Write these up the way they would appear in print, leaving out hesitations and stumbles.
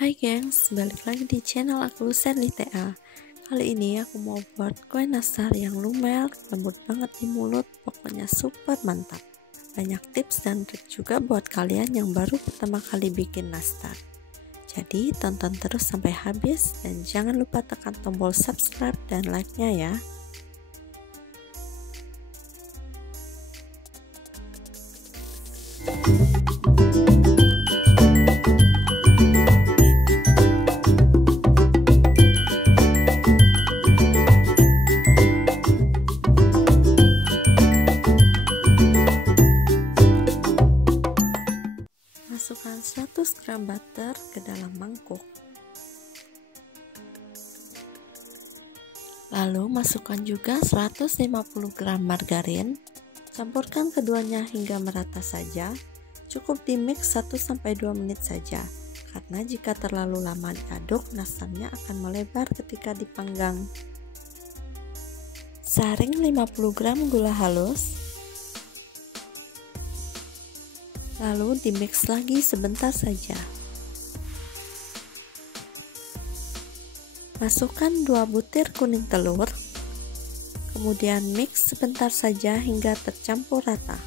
Hai gengs, balik lagi di channel aku Sherly TA. Kali ini aku mau buat kue nastar yang lumer, lembut banget di mulut, pokoknya super mantap. Banyak tips dan trik juga buat kalian yang baru pertama kali bikin nastar. Jadi tonton terus sampai habis dan jangan lupa tekan tombol subscribe dan like-nya ya. Masukkan 100 gram butter ke dalam mangkuk. Lalu masukkan juga 150 gram margarin. Campurkan keduanya hingga merata saja. Cukup di mix 1-2 menit saja. Karena jika terlalu lama diaduk, nastarnya akan melebar ketika dipanggang. Saring 50 gram gula halus. Lalu dimix lagi sebentar saja. Masukkan 2 butir kuning telur, kemudian mix sebentar saja hingga tercampur rata.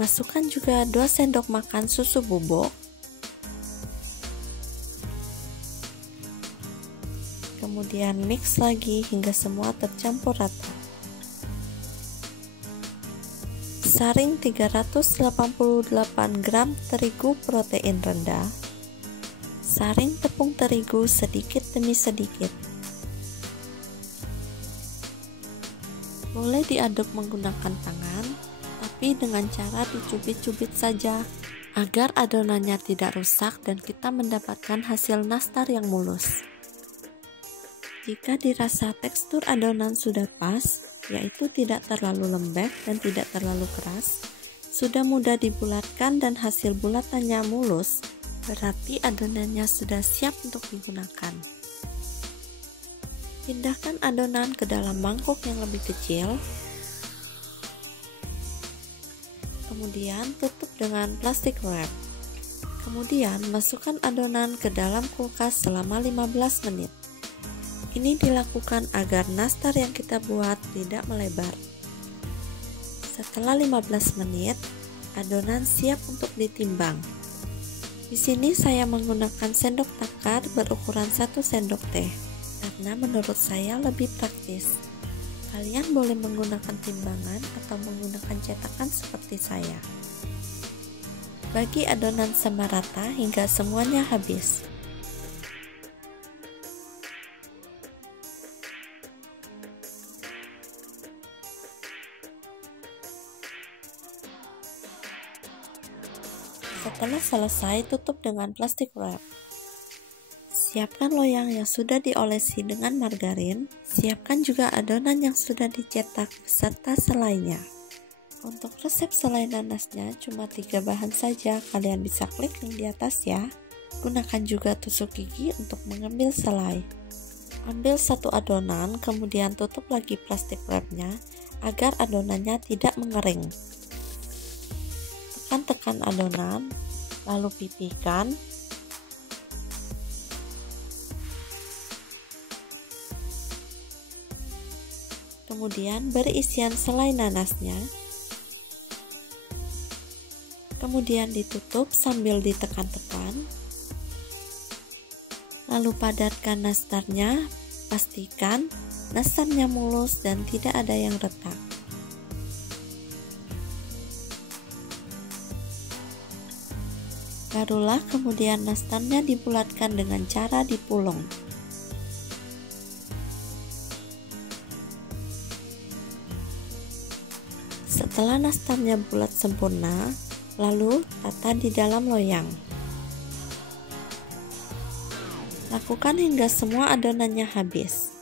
Masukkan juga 2 sendok makan susu bubuk, kemudian mix lagi hingga semua tercampur rata. Saring 388 gram terigu protein rendah. Saring tepung terigu sedikit demi sedikit. Boleh diaduk menggunakan tangan, tapi dengan cara dicubit-cubit saja agar adonannya tidak rusak dan kita mendapatkan hasil nastar yang mulus. Jika dirasa tekstur adonan sudah pas, yaitu tidak terlalu lembek dan tidak terlalu keras, sudah mudah dibulatkan dan hasil bulatannya mulus, berarti adonannya sudah siap untuk digunakan. Pindahkan adonan ke dalam mangkuk yang lebih kecil, kemudian tutup dengan plastik wrap. Kemudian masukkan adonan ke dalam kulkas selama 15 menit. Ini dilakukan agar nastar yang kita buat tidak melebar. Setelah 15 menit, adonan siap untuk ditimbang. Di sini saya menggunakan sendok takar berukuran 1 sendok teh, karena menurut saya lebih praktis. Kalian boleh menggunakan timbangan atau menggunakan cetakan seperti saya. Bagi adonan sama rata hingga semuanya habis. Setelah selesai, tutup dengan plastik wrap. Siapkan loyang yang sudah diolesi dengan margarin. Siapkan juga adonan yang sudah dicetak beserta selainya. Untuk resep selai nanasnya cuma 3 bahan saja, kalian bisa klik link di atas ya. Gunakan juga tusuk gigi untuk mengambil selai. Ambil 1 adonan, kemudian tutup lagi plastik wrapnya agar adonannya tidak mengering. Tekan adonan, lalu pipihkan. Kemudian beri isian selai nanasnya. Kemudian ditutup sambil ditekan-tekan. Lalu padatkan nastarnya, pastikan nastarnya mulus dan tidak ada yang retak. Barulah kemudian nastarnya dibulatkan dengan cara dipulung. Setelah nastarnya bulat sempurna, lalu tata di dalam loyang. Lakukan hingga semua adonannya habis.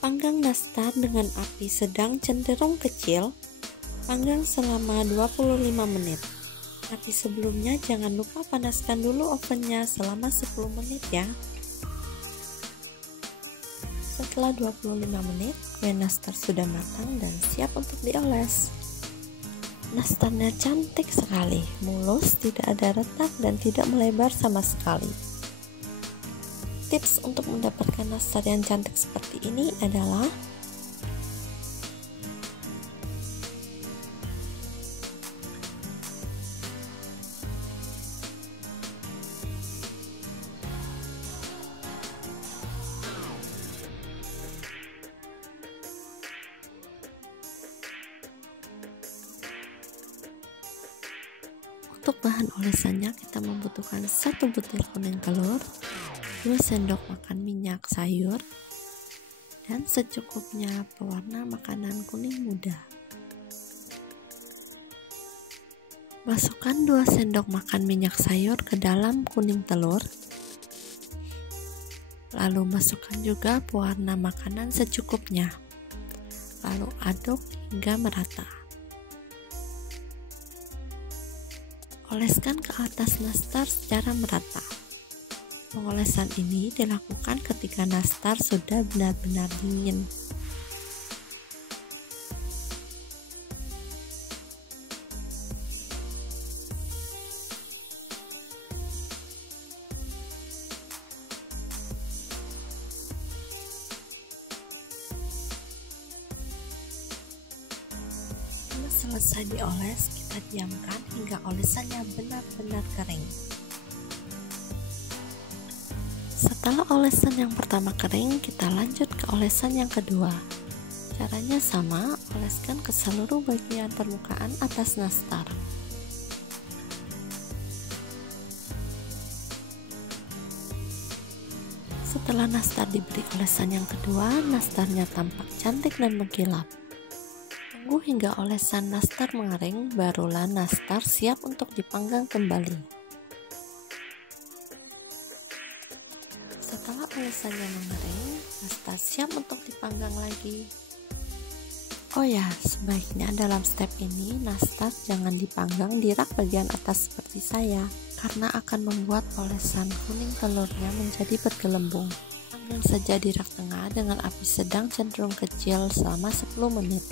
Panggang nastar dengan api sedang cenderung kecil. Panggang selama 25 menit. Tapi sebelumnya jangan lupa panaskan dulu ovennya selama 10 menit ya. Setelah 25 menit, kue nastar sudah matang dan siap untuk dioles. Nastarnya cantik sekali, mulus, tidak ada retak dan tidak melebar sama sekali. Tips untuk mendapatkan nastar yang cantik seperti ini adalah untuk bahan olesannya kita membutuhkan 1 butir kuning telur, 2 sendok makan minyak sayur, dan secukupnya pewarna makanan kuning muda. Masukkan 2 sendok makan minyak sayur ke dalam kuning telur, lalu masukkan juga pewarna makanan secukupnya, lalu aduk hingga merata. Oleskan ke atas nastar secara merata. Pengolesan ini dilakukan ketika nastar sudah benar-benar dingin. Setelah selesai dioles, kita diamkan hingga olesannya benar-benar kering. Setelah olesan yang pertama kering, kita lanjut ke olesan yang kedua. Caranya sama, oleskan ke seluruh bagian permukaan atas nastar. Setelah nastar diberi olesan yang kedua, nastarnya tampak cantik dan mengkilap. Tunggu hingga olesan nastar mengering, barulah nastar siap untuk dipanggang kembali. Setelah olesannya mengering, nastar siap untuk dipanggang lagi. Oh ya, sebaiknya dalam step ini nastar jangan dipanggang di rak bagian atas seperti saya, karena akan membuat olesan kuning telurnya menjadi bergelembung. Panggang saja di rak tengah dengan api sedang cenderung kecil selama 10 menit.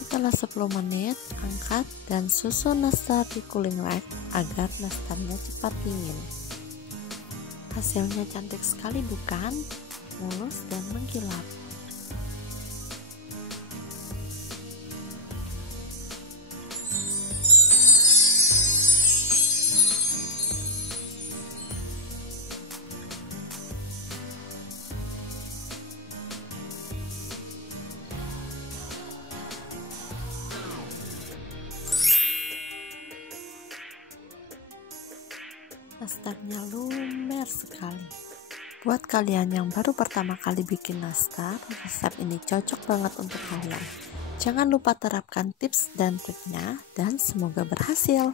Setelah 10 menit, angkat dan susun nastar di cooling rack agar nastarnya cepat dingin. Hasilnya cantik sekali bukan? Mulus dan mengkilap. Nastarnya lumer sekali. Buat kalian yang baru pertama kali bikin nastar, resep ini cocok banget untuk kalian. Jangan lupa terapkan tips dan triknya dan semoga berhasil.